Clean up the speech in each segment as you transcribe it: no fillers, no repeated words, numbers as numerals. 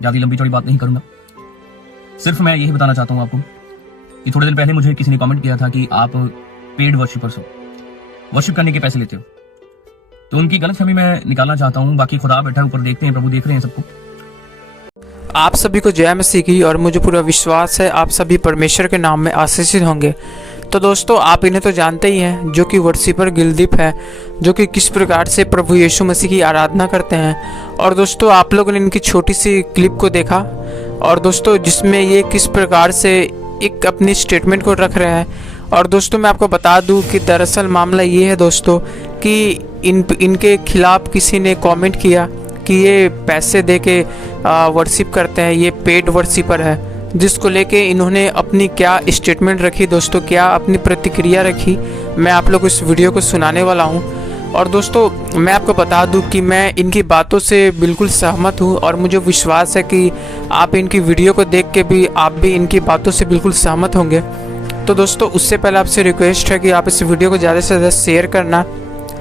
ज्यादा लंबी चौड़ी बात नहीं करूंगा। सिर्फ मैं यही बताना चाहता हूँ आपको कि थोड़े दिन पहले मुझे किसी ने कमेंट किया था कि आप पेड वर्शिपर्स हो, वर्शिप करने के पैसे लेते हो। तो उनकी गलतफहमी मैं निकालना चाहता हूँ। बाकी खुदा बैठा ऊपर देखते हैं, प्रभु देख रहे हैं सबको। आप सभी को जय मसीह की, और मुझे पूरा विश्वास है आप सभी परमेश्वर के नाम में आशीषित होंगे। तो दोस्तों, आप इन्हें तो जानते ही हैं, जो कि वर्शिपर गिलदीप है, जो कि किस प्रकार से प्रभु यीशु मसीह की आराधना करते हैं। और दोस्तों, आप लोगों ने इनकी छोटी सी क्लिप को देखा, और दोस्तों जिसमें ये किस प्रकार से एक अपनी स्टेटमेंट को रख रहे हैं। और दोस्तों, मैं आपको बता दूं कि दरअसल मामला ये है दोस्तों कि इनके खिलाफ किसी ने कमेंट किया कि ये पैसे दे के वर्शिप करते हैं, ये पेड वर्शिपर है, जिसको लेके इन्होंने अपनी क्या स्टेटमेंट रखी दोस्तों, क्या अपनी प्रतिक्रिया रखी, मैं आप लोग को इस वीडियो को सुनाने वाला हूं। और दोस्तों, मैं आपको बता दूं कि मैं इनकी बातों से बिल्कुल सहमत हूं, और मुझे विश्वास है कि आप इनकी वीडियो को देख के भी आप भी इनकी बातों से बिल्कुल सहमत होंगे। तो दोस्तों, उससे पहले आपसे रिक्वेस्ट है कि आप इस वीडियो को ज़्यादा से ज़्यादा शेयर करना,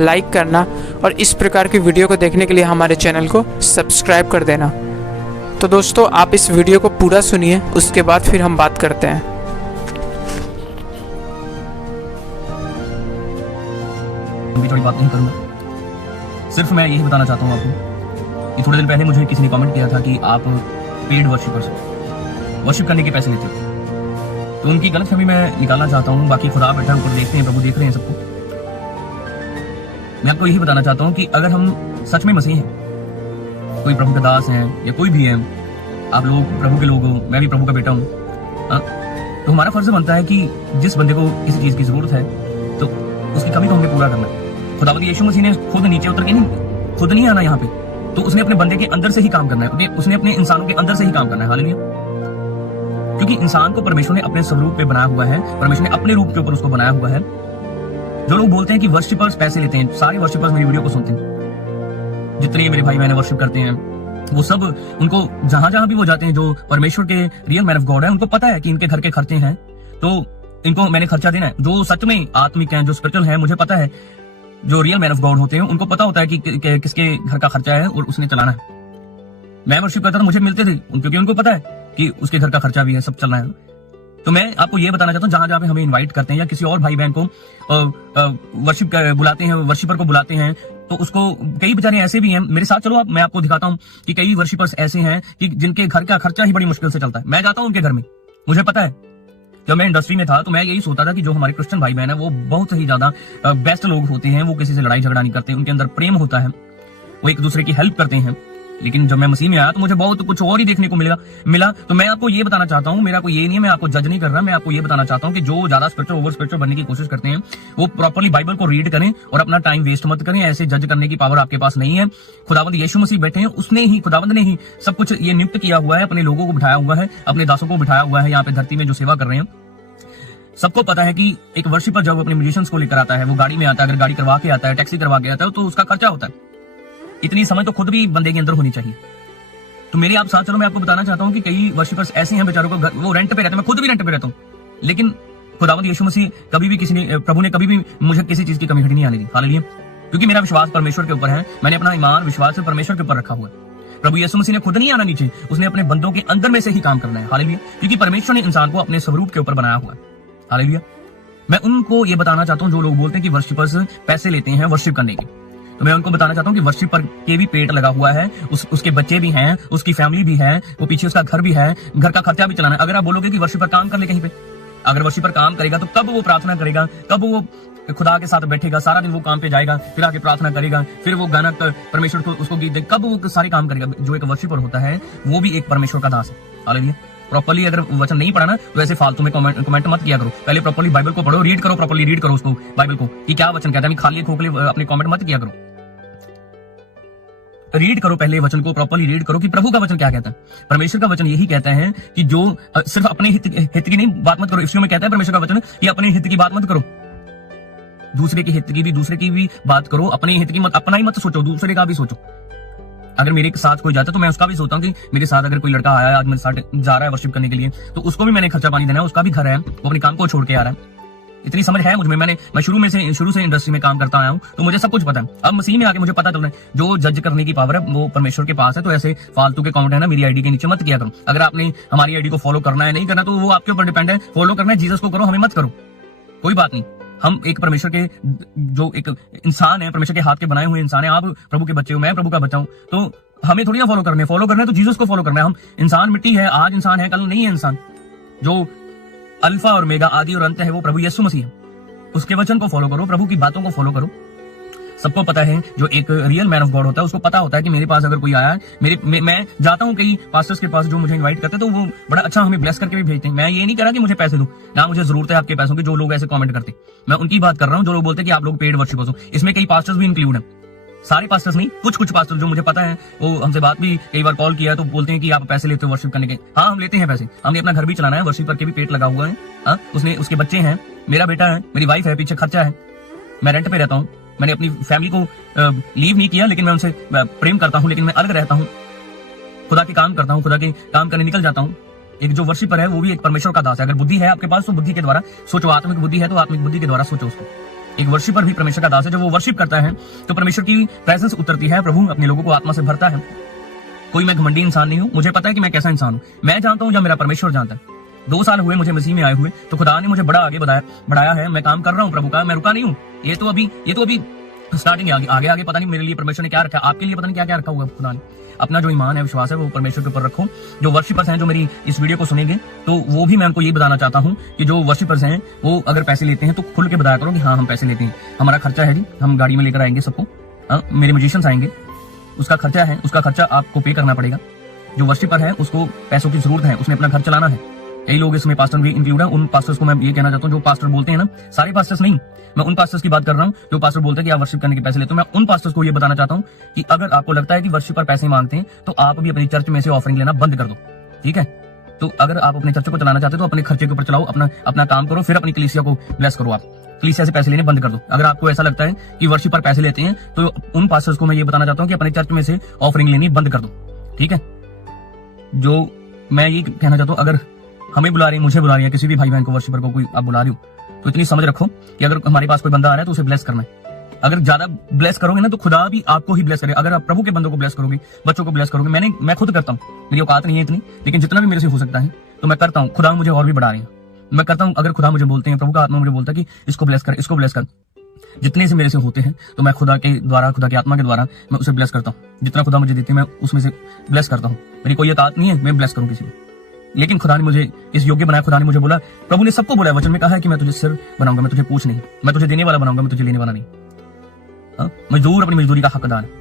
लाइक करना, और इस प्रकार की वीडियो को देखने के लिए हमारे चैनल को सब्सक्राइब कर देना। तो दोस्तों, आप इस वीडियो को पूरा सुनिए, उसके बाद फिर हम बात करते हैं। लंबी चौड़ी बात नहीं करूंगा। सिर्फ मैं यही बताना चाहता हूँ आपको कि थोड़े दिन पहले मुझे किसी ने कमेंट किया था कि आप पेड वर्शिपर्स हो, वर्शिप करने के पैसे लेते हो। तो उनकी गलतफहमी मैं निकालना चाहता हूँ। बाकी खुदा बैठा ऊपर देखते हैं, प्रभु देख रहे हैं सबको। मैं आपको यही बताना चाहता हूँ कि अगर हम सच में मसीह हैं, कोई प्रभु का दास है या कोई भी है, आप लोग प्रभु के लोग हो, मैं भी प्रभु का बेटा हूँ, तो हमारा फर्ज बनता है कि जिस बंदे को किसी चीज की जरूरत है तो उसकी कमी को हमें पूरा करना है। खुदावंद यीशु मसीह ने खुद नीचे उतर के खुद नहीं आना यहाँ पे, तो उसने अपने बंदे के अंदर से ही काम करना है, उसने अपने इंसानों के अंदर से ही काम करना है। हालेलुया। क्योंकि इंसान को परमेश्वर ने अपने स्वरूप पे बनाया हुआ है, परमेश्वर ने अपने रूप के ऊपर उसको बनाया हुआ है। जो लोग बोलते हैं कि वर्शिपर्स पैसे लेते हैं, सारे वर्शिपर्स मेरी वीडियो को सुनते हैं, जितने मेरे भाई बहन वर्शिप करते हैं, वो सब, उनको जहां जहां भी वो जाते हैं, जो परमेश्वर के रियल मैन ऑफ गॉड है, उनको पता है कि इनके घर के खर्चे हैं, तो इनको मैंने खर्चा देना है। जो सच में आत्मिक हैं, जो स्पिरिचुअल हैं, मुझे पता है, जो रियल मैन ऑफ गॉड होते हैं, उनको पता होता है कि किसके घर का खर्चा है और उसने चलाना है। मैं वर्शिप करता था, मुझे मिलते थे, क्योंकि उनको पता है कि उसके घर का खर्चा भी है, सब चलना है। तो मैं आपको ये बताना चाहता हूँ, जहां जहां पे हमें इनवाइट करते हैं या किसी और भाई बहन को वर्शिप बुलाते हैं, वर्शिपर को बुलाते हैं, तो उसको कई बेचारे ऐसे भी हैं मेरे साथ। चलो मैं आपको दिखाता हूँ कि कई वर्शिपर्स ऐसे हैं कि जिनके घर का खर्चा ही बड़ी मुश्किल से चलता है। मैं जाता हूँ उनके घर में, मुझे पता है। जब मैं इंडस्ट्री में था तो मैं यही सोचता था कि जो हमारे क्रिश्चियन भाई बहन है वो बहुत ही ज्यादा बेस्ट लोग होते हैं, वो किसी से लड़ाई झगड़ा नहीं करते, उनके अंदर प्रेम होता है, वो एक दूसरे की हेल्प करते हैं। लेकिन जब मैं मसीह में आया तो मुझे बहुत कुछ और ही देखने को मिला। तो मैं आपको ये बताना चाहता हूँ, मेरा कोई ये नहीं है, मैं आपको जज नहीं कर रहा, मैं आपको ये बताना चाहता हूँ कि जो ज्यादा स्पिरिचुअल ओवर स्पिरिचुअल बनने की कोशिश करते हैं, वो प्रॉपर्ली बाइबल को रीड करें और अपना टाइम वेस्ट मत करें। ऐसे जज करने की पावर आपके पास नहीं है। खुदावंद यीशु मसीह बैठे हैं, खुदावंद ने ही सब कुछ ये नियुक्त किया हुआ है, अपने लोगों को बिठाया हुआ है, अपने दासों को बिठाया हुआ है यहाँ पे धरती में जो सेवा कर रहे हैं। सबको पता है कि एक वर्शिपर जब अपने म्यूजिशियंस को लेकर आता है, वो गाड़ी में आता है, अगर गाड़ी करवा के आता है, टैक्सी करवा के आता है, तो उसका खर्चा होता है। इतनी समझ तो खुद भी बंदे के अंदर होनी चाहिए। तो मेरे आप साथ चलो, मैं आपको बताना चाहता हूँ कि कई वर्शिपर्स ऐसे हैं बेचारों को, वो रेंट पे रहते हैं, मैं खुद भी रेंट पे रहता हूँ, लेकिन खुदावंद यीशु मसीह कभी भी प्रभु ने कभी भी मुझे किसी चीज की कमी नहीं आने दी। हालेलुया। क्योंकि मेरा विश्वास परमेश्वर के ऊपर है, मैंने अपना ईमान विश्वास से परमेश्वर के ऊपर रखा हुआ है। प्रभु यीशु मसीह ने खुद नहीं आना नीचे, उसने अपने बंदों के अंदर में से ही काम करना है। हालेलुया। क्योंकि परमेश्वर ने इंसान को अपने स्वरूप के ऊपर बनाया हुआ है। हालेलुया। मैं उनको ये बताना चाहता हूँ जो लोग बोलते हैं कि वर्शिपर्स पैसे लेते हैं वर्शिप करने के, तो मैं उनको बताना चाहता हूँ कि वर्शिपर के भी पेट लगा हुआ है, उसके बच्चे भी हैं, उसकी फैमिली भी है, वो पीछे उसका घर भी है, घर का खर्चा भी चलाना है। अगर आप बोलोगे कि वर्शिपर काम कर ले कहीं पे, अगर वर्शिपर काम करेगा तो कब वो प्रार्थना करेगा, कब वो खुदा के साथ बैठेगा, सारा दिन वो काम पे जाएगा, फिर आके प्रार्थना करेगा, फिर वो गाना परमेश्वर को उसको गीत दे, कब वो सारे काम करेगा। जो एक वर्शिपर होता है वो भी एक परमेश्वर का दास है। हालेलुया। प्रॉपर्ली अगर वचन नहीं पढ़ा ना तो ऐसे फालतू में कमेंट मत किया करो। पहले प्रॉपर्ली बाइबल को पढ़ो, रीड करो, प्रॉपर्ली रीड करो उसको, बाइबल को कि क्या वचन कहता है। खाली खोखले अपने कमेंट मत किया करो, रीड करो पहले वचन को, प्रॉपर्ली रीड करो कि प्रभु का वचन क्या कहता है। परमेश्वर का वचन यही कहता है कि जो सिर्फ अपने हित की नहीं बात मत करो। इसलिए में कहता है परमेश्वर का वचन कि अपने हित की बात मत करो, दूसरे के हित की भी बात करो। अपने हित की मत, अपना ही मत सोचो, दूसरे का भी सोचो। अगर मेरे साथ कोई जाता है तो मैं उसका भी सोचता हूँ कि मेरे साथ अगर कोई लड़का आया आज मेरे साथ जा रहा है वर्शिप करने के लिए, तो उसको भी मैंने खर्चा पानी देना है, उसका भी घर है, वो अपने काम को छोड़ के आ रहा है। इतनी समझ है मुझ में। मैं शुरू से इंडस्ट्री में काम करता आया हूँ, तो मुझे सब कुछ पता है। अब मसीह में आके मुझे पता चल रहा है जो जज करने की पावर है वो परमेश्वर के पास है। तो ऐसे फालतू के कमेंट है ना मेरी आईडी के नीचे मत किया करो। अगर आपने हमारी आईडी को फॉलो करना है नहीं करना तो वो आपके ऊपर डिपेंड है। फॉलो करना है जीसस को करो, हमें मत करो, कोई बात नहीं। हम एक परमेश्वर के जो एक इंसान है, परमेश्वर के हाथ के बनाए हुए इंसान है। आप प्रभु के बच्चे हो, मैं प्रभु का बच्चा हूं, तो हमें थोड़ी ना फॉलो करना है तो जीसस को फॉलो करना है। हम इंसान मिट्टी है, आज इंसान है कल नहीं है इंसान। जो अल्फा और मेगा आदि और अंत है वो प्रभु यीशु मसीह है। उसके वचन को फॉलो करो, प्रभु की बातों को फॉलो करो। सबको पता है जो एक रियल मैन ऑफ गॉड होता है उसको पता होता है कि मेरे पास अगर कोई आया है, मैं जाता हूं कई पास्टर्स के पास जो मुझे इनवाइट करते हैं तो वो बड़ा अच्छा हमें ब्लेस करके भी भेजते हैं। मैं ये नहीं कह रहा कि मुझे पैसे दो, ना मुझे जरूरत है आपके पैसों की। जो लोग ऐसे कमेंट करते मैं उनकी बात कर रहा हूं जो लोग बोलते हैं कि आप लोग पेड वर्शिपर्स हो। इसमें कई पास्टर्स भी इंक्लूड है, सारे पास्टर्स नहीं, कुछ पास्टर्स जो मुझे पता है वो हमसे बात भी कई बार कॉल किया तो बोलते हैं कि आप पैसे लेते हो वर्शिप करने के। हाँ, हम लेते हैं पैसे, हमने अपना घर भी चलाना है, वर्शिप करके भी पेट लगा हुआ है। हाँ, उसके बच्चे हैं, मेरा बेटा है, मेरी वाइफ है, पीछे खर्चा है, मैं रेंट पे रहता हूँ। मैंने अपनी फैमिली को लीव नहीं किया, लेकिन मैं उनसे प्रेम करता हूँ, लेकिन मैं अलग रहता हूँ, खुदा के काम करता हूँ, खुदा के काम करने निकल जाता हूँ। एक जो वर्शिपर है वो भी एक परमेश्वर का दास है। अगर बुद्धि है आपके पास तो बुद्धि के द्वारा सोचो, आत्मिक बुद्धि है तो आत्मिक बुद्धि के द्वारा सोचो उसको। एक वर्शिपर भी परमेश्वर का दास है। जब वो वर्शिप करता है तो परमेश्वर की प्रेजेंस उतरती है, प्रभु अपने लोगों को आत्मा से भरता है। कोई मैं घमंडी इंसान नहीं हूँ, मुझे पता है कि मैं कैसा इंसान हूँ। मैं जानता हूँ जब मेरा परमेश्वर जानता है। 2 साल हुए मुझे मसीह में आए हुए, तो खुदा ने मुझे बड़ा आगे बढ़ाया है। मैं काम कर रहा हूँ प्रभु का, मैं रुका नहीं हूँ। ये तो अभी स्टार्टिंग है। आगे पता नहीं मेरे लिए परमेश्वर ने क्या रखा है, आपके लिए पता नहीं क्या क्या रखा हुआ है खुदा ने। अपना जो ईमान है, विश्वास है, वो परमेश्वर के ऊपर रखो। जो वर्शिपर्स हैं जो मेरी इस वीडियो को सुनेंगे, तो वो भी मैं उनको ये बताना चाहता हूँ कि जो वर्शिपर्स हैं वो अगर पैसे लेते हैं तो खुल के बताया करो कि हाँ हम पैसे लेते हैं, हमारा खर्चा है जी, हम गाड़ी में लेकर आएंगे सबको, मेरे म्यूजिशियंस आएंगे, उसका खर्चा है, उसका खर्चा आपको पे करना पड़ेगा। जो वर्शिपर है उसको पैसों की जरूरत है, उसने अपना घर चलाना है। कई लोग इसमें पास्टर भी इंक्लूड है। उन पास्टर्स को मैं ये कहना चाहता हूँ जो पास्टर बोलते हैं ना, सारे पास्टर्स नहीं, मैं उन पास्टर्स की बात कर रहा हूँ जो पास्टर बोलते हैं कि आप वर्शिप करने के पैसे लेते हो। मैं उन पास्टर्स को ये बताना चाहता हूँ कि अगर आपको लगता है कि वर्शिप पर पैसे मांगते हैं तो आप भी अपनी चर्च में से ऑफरिंग लेना बंद कर दो, ठीक है। तो अगर आप अपने चर्च को चलाना चाहते हो तो अपने खर्चे के ऊपर चलाओ, अपना काम करो, फिर अपनी कलीसिया को ब्लेस करो। आप कलीसिया से पैसे लेने बंद कर दो। अगर आपको ऐसा लगता है कि वर्शिप पर पैसे लेते हैं तो उन पास्टर्स को मैं ये बताना चाहता हूँ कि अपने चर्च में से ऑफरिंग लेनी बंद कर दो, ठीक है। जो मैं ये कहना चाहता हूँ, अगर हमें बुला रही है, मुझे बुला रही है, किसी भी भाई बहन को, वर्शिपर को कोई आप बुला रही हो, तो इतनी समझ रखो कि अगर हमारे पास कोई बंदा आ रहा है तो उसे ब्लेस करना है। अगर ज्यादा ब्लेस करोगे ना तो खुदा भी आपको ही ब्लेस करेगा। अगर आप प्रभु के बंदों को ब्लेस करोगे, बच्चों को ब्लेस करोगे, मैं खुद करता हूँ, मेरी औकात नहीं है इतनी, लेकिन जितना भी मेरे से हो सकता है तो मैं करता हूँ। खुदा मुझे और भी बढ़ा रही है, मैं करता हूँ। अगर खुदा मुझे बोलते हैं, प्रभु का आत्मा मुझे बोलता है कि इसको ब्लेस कर, इसको ब्लेस कर, जितने से मेरे से होते हैं तो मैं खुदा के द्वारा, खुदा की आत्मा के द्वारा मैं उसे ब्लेस करता हूँ। जितना खुदा मुझे देती है मैं उसमें से ब्लेस करता हूँ। मेरी कोई औकात नहीं है मैं ब्लेस करूँ किसी को, लेकिन खुदा ने मुझे इस योग्य बनाया। खुदा ने मुझे बोला, प्रभु ने सबको बोला, वचन में कहा है कि मैं तुझे सिर बनाऊंगा, मैं तुझे पूछ नहीं, मैं तुझे देने वाला बनाऊंगा, मैं तुझे लेने वाला नहीं। मजदूर अपनी मजदूरी का हकदार है।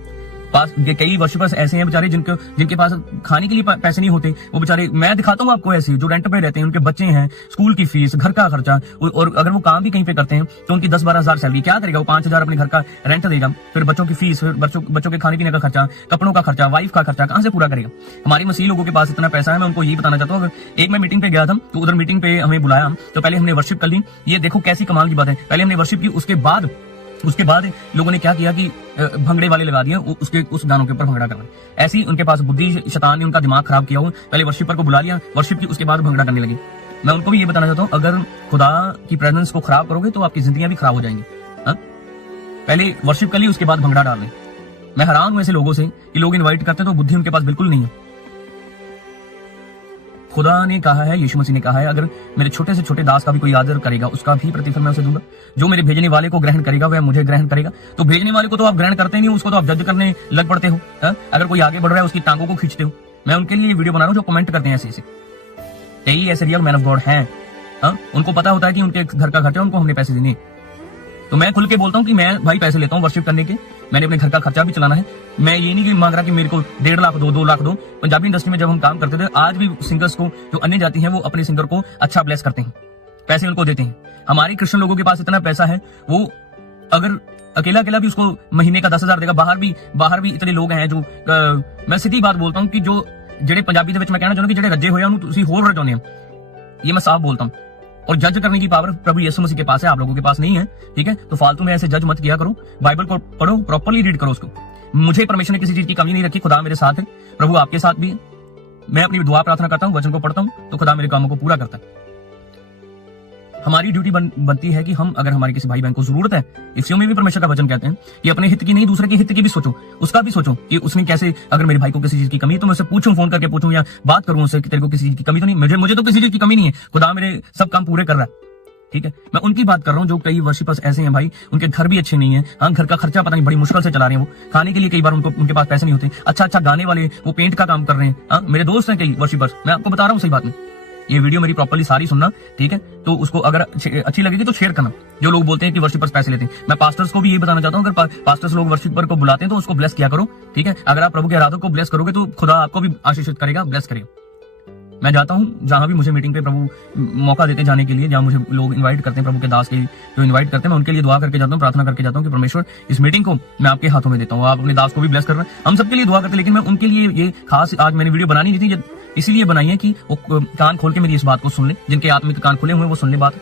पास कई वर्शिपर्स ऐसे हैं बेचारे जिनके पास खाने के लिए पैसे नहीं होते। वो बेचारे, मैं दिखाता हूँ आपको, ऐसे जो रेंट पे रहते हैं, उनके बच्चे हैं, स्कूल की फीस, घर का खर्चा, और अगर वो काम भी कहीं पे करते हैं तो उनकी 10-12 हजार सैलरी, क्या करेगा वो? 5,000 अपने घर का रेंट देगा, फिर बच्चों की फीस, फिर बच्चों के खाने पीने का खर्चा, कपड़ों का खर्चा, वाइफ का खर्चा कहाँ से पूरा करेगा? हमारे मसीह लोगों के पास इतना पैसा है। मैं उनको यही बताना चाहता हूँ। अगर एक मैं मीटिंग पे गया था तो उधर मीटिंग पे हमें बुलाया तो पहले हमने वर्शिप कर ली। ये देखो कैसी कमाल की बात है, पहले हमने वर्शिप की, उसके बाद लोगों ने क्या किया कि भंगड़े वाले लगा दिए, उस गानों के ऊपर भंगड़ा करना। ऐसे ही उनके पास बुद्धि, शैतान ने उनका दिमाग खराब किया हो। पहले वर्शिपर को बुला लिया, वर्शिप की, उसके बाद भंगड़ा करने लगे। मैं उनको भी ये बताना चाहता हूँ, अगर खुदा की प्रेजेंस को खराब करोगे तो आपकी जिंदगियां भी खराब हो जाएंगी। पहले वर्शिप कर ली, उसके बाद भंगड़ा डाल लें। मैं हैरान हूं ऐसे लोगों से कि लोग इन्वाइट करते हैं तो बुद्धि उनके पास बिल्कुल नहीं है। खुदा ने कहा है, यीशु मसीह ने कहा है, अगर मेरे छोटे से छोटे दास का भी कोई आदर करेगा उसका भी प्रतिफल मैं उसे दूंगा। जो मेरे भेजने वाले को ग्रहण करेगा वह मुझे ग्रहण करेगा। तो भेजने वाले को तो आप ग्रहण करते नहीं हो, उसको तो आप जज करने लग पड़ते हो। अगर कोई आगे बढ़ रहा है उसकी टांगों को खींचते हो। मैं उनके लिए वीडियो बना रहा हूँ जो कमेंट करते हैं ऐसे। कई ऐसे रियल मैन ऑफ गॉड हैं, उनको पता होता है कि उनके घर का खर्चा, उनको हमने पैसे देने। तो मैं खुल के बोलता हूँ कि मैं भाई पैसे लेता हूँ वर्शिप करने के, मैंने अपने घर का खर्चा भी चलाना है। मैं ये नहीं कि मांग रहा कि मेरे को 1.5 लाख दो, 2 लाख दो। पंजाबी इंडस्ट्री में जब हम काम करते थे, आज भी सिंगर्स को, जो अन्य जाति हैं, वो अपने सिंगर को अच्छा ब्लेस करते हैं, पैसे उनको देते हैं। हमारे क्रिश्चियन लोगों के पास इतना पैसा है, वो अगर अकेला भी उसको महीने का 10,000 देगा। बाहर भी इतने लोग हैं जो मैं सीधी बात बोलता हूँ कि जो जेडे पंजाबी मैं कहना चाहूँ कि जेडे रजे हुए उन्होंने होर रजाने, ये मैं साफ बोलता हूँ। और जज करने की पावर प्रभु यीशु मसीह के पास है, आप लोगों के पास नहीं है, ठीक है। तो फालतू में ऐसे जज मत किया करो। बाइबल को पढ़ो, प्रॉपर्ली रीड करो उसको। मुझे परमेश्वर ने किसी चीज की कमी नहीं रखी, खुदा मेरे साथ है, प्रभु आपके साथ भी है। मैं अपनी दुआ प्रार्थना करता हूँ, वचन को पढ़ता हूँ तो खुदा मेरे कामों को पूरा करता है। हमारी ड्यूटी बनती है कि हम अगर हमारे किसी भाई बहन को जरूरत है, इसी में भी परमेश्वर का वचन कहते हैं कि अपने हित की नहीं दूसरे के हित की भी सोचो, उसका भी सोचो कि उसने कैसे, अगर मेरे भाई को किसी चीज की कमी है तो मैं उससे पूछूं, फोन करके पूछूं या बात करूं उससे कि तेरे को किसी चीज की कमी तो नहीं। मुझे तो किसी चीज की कमी नहीं है, खुदा मेरे सब काम पूरे कर रहा है। ठीक है, मैं उनकी बात कर रहा हूँ जो कई वर्शिपर्स ऐसे हैं भाई, उनके घर भी अच्छे नहीं है। हाँ, घर का खर्चा पता नहीं बड़ी मुश्किल से चला रहे हैं, वो खाने के लिए कई बार उनके पास पैसे नहीं होते। अच्छा गाने वाले, वो पेंट का काम कर रहे हैं। हाँ, मेरे दोस्त हैं कई वर्शिपर्स, मैं आपको बता रहा हूँ सही बात में। ये वीडियो मेरी प्रॉपर्ली सारी सुनना, ठीक है, तो उसको अगर अच्छी लगेगी तो शेयर करना। जो लोग बोलते हैं कि वर्शिपर्स पैसे लेते हैं, मैं पास्टर्स को भी ये बताना चाहता हूँ, अगर पास्टर्स लोग वर्शिपर को बुलाते हैं तो उसको ब्लेस किया करो। ठीक है, अगर आप प्रभु के आराधक को ब्लेस करोगे तो खुदा आपको भी आशीषित करेगा, ब्लेस करेगा। मैं जाता हूँ जहां भी मुझे मीटिंग पे प्रभु मौका देते जाने के लिए, जहां मुझे लोग इनवाइट करते हैं, प्रभु के दास के जो इनवाइट करते हैं, मैं उनके लिए दुआ करके जाता हूँ, प्रार्थना करके जाता हूँ कि परमेश्वर इस मीटिंग को मैं आपके हाथों में देता हूँ, आप अपने दास को भी ब्लेस कर रहे हैं। हम सबके लिए दुआ करते हैं, लेकिन मैं उनके लिए ये खास आज मैंने वीडियो बनानी नहीं थी, इसीलिए बनाई है कि वो कान खोल के मेरी इस बात को सुन ले, जिनके आत्मिक कान खुले हुए वो सुन ले बात,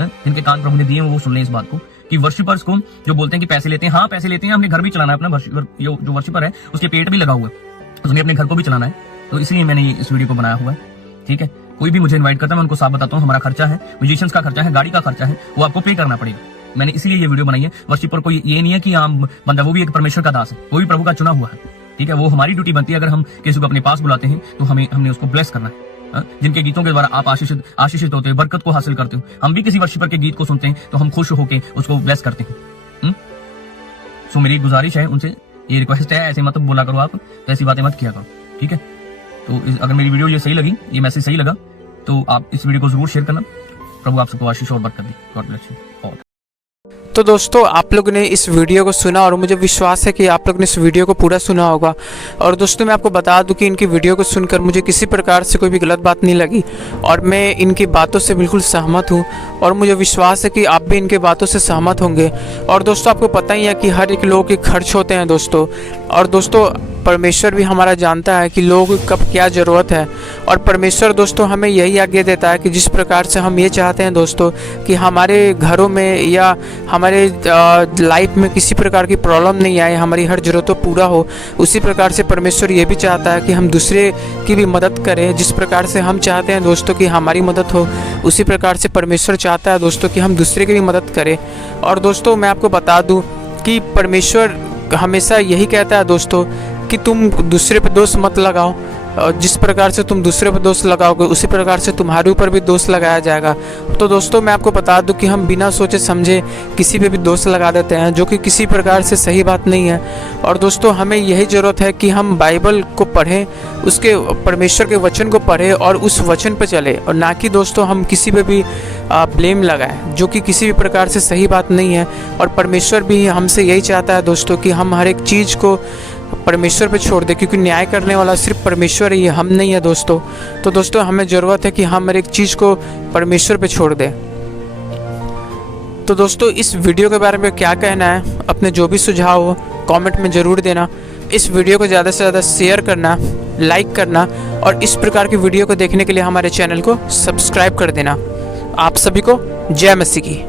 जिनके कान प्रभु ने दिए वो सुन ले इस बात को, कि वर्शिपर्स को जो बोलते हैं कि पैसे लेते हैं, हाँ पैसे लेते हैं, हमने घर भी चलाना है अपना। जो वर्शिपर है उसके पेट भी लगा हुआ है, उसने अपने घर को भी चलाना है, तो इसलिए मैंने इस वीडियो को बनाया हुआ है। ठीक है, कोई भी मुझे इनवाइट करता है मैं उनको साफ बताता हूँ, हमारा खर्चा है, म्यूजिशियंस का खर्चा है, गाड़ी का खर्चा है, वो आपको पे करना पड़ेगा। मैंने इसलिए ये वीडियो बनाई है। वर्शिपर को ये नहीं है कि आम बंदा, वो भी एक परमेश्वर का दास है, वो भी प्रभु का चुना हुआ है। ठीक है, वो हमारी ड्यूटी बनती है, अगर हम किसी को अपने पास बुलाते हैं तो हमने उसको ब्लेस करना है। जिनके गीतों के द्वारा आप आशीषित होते हैं, बरकत को हासिल करते हो। हम भी किसी वर्शिपर के गीत को सुनते हैं तो हम खुश होकर उसको ब्लेस करते हैं। सो मेरी गुजारिश है उनसे, ये रिक्वेस्ट है, ऐसे मत बोला करो आप, तो ऐसी बातें मत किया करो। ठीक है, तो अगर मेरी वीडियो ये सही लगी, ये मैसेज सही लगा, तो आप इस वीडियो को जरूर शेयर करना। प्रभु आप सबको आशीष और बरकत दे। God bless you all. तो दोस्तों आप लोग ने इस वीडियो को सुना और मुझे विश्वास है कि आप लोग ने इस वीडियो को पूरा सुना होगा। और दोस्तों मैं आपको बता दूं कि इनकी वीडियो को सुनकर मुझे किसी प्रकार से कोई भी गलत बात नहीं लगी और मैं इनकी बातों से बिल्कुल सहमत हूं और मुझे विश्वास है कि आप भी इनके बातों से सहमत होंगे। और दोस्तों आपको पता ही है कि हर एक लोग के खर्च होते हैं दोस्तों, और दोस्तों परमेश्वर भी हमारा जानता है कि लोग कब क्या ज़रूरत है। और परमेश्वर दोस्तों हमें यही आज्ञा देता है कि जिस प्रकार से हम ये चाहते हैं दोस्तों कि हमारे घरों में या हमारे लाइफ में किसी प्रकार की प्रॉब्लम नहीं आए, हमारी हर ज़रूरतों पूरा हो, उसी प्रकार से परमेश्वर ये भी चाहता है कि हम दूसरे की भी मदद करें। जिस प्रकार से हम चाहते हैं दोस्तों कि हमारी मदद हो, उसी प्रकार से परमेश्वर चाहता है दोस्तों कि हम दूसरे की भी मदद करें। और दोस्तों मैं आपको बता दूँ कि परमेश्वर हमेशा यही कहता है दोस्तों कि तुम दूसरे पे दोष मत लगाओ, और जिस प्रकार से तुम दूसरे पर दोष लगाओगे उसी प्रकार से तुम्हारे ऊपर भी दोष लगाया जाएगा। तो दोस्तों मैं आपको बता दूं कि हम बिना सोचे समझे किसी पे भी दोष लगा देते हैं, जो कि किसी प्रकार से सही बात नहीं है। और दोस्तों हमें यही ज़रूरत है कि हम बाइबल को पढ़ें, उसके परमेश्वर के वचन को पढ़ें और उस वचन पर चले, और ना कि दोस्तों हम किसी पे भी ब्लेम लगाएं, जो कि किसी भी प्रकार से सही बात नहीं है। और परमेश्वर भी हमसे यही चाहता है दोस्तों कि हम हर एक चीज़ को परमेश्वर पे छोड़ दे, क्योंकि न्याय करने वाला सिर्फ परमेश्वर ही है, हम नहीं है दोस्तों। तो दोस्तों हमें ज़रूरत है कि हम हर एक चीज़ को परमेश्वर पे छोड़ दें। तो दोस्तों इस वीडियो के बारे में क्या कहना है, अपने जो भी सुझाव हो कमेंट में ज़रूर देना। इस वीडियो को ज़्यादा से ज़्यादा शेयर करना, लाइक करना, और इस प्रकार की वीडियो को देखने के लिए हमारे चैनल को सब्सक्राइब कर देना। आप सभी को जय मसीह की।